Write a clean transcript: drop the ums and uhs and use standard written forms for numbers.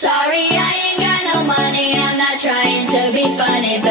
Sorry, I ain't got no money, I'm not trying to be funny,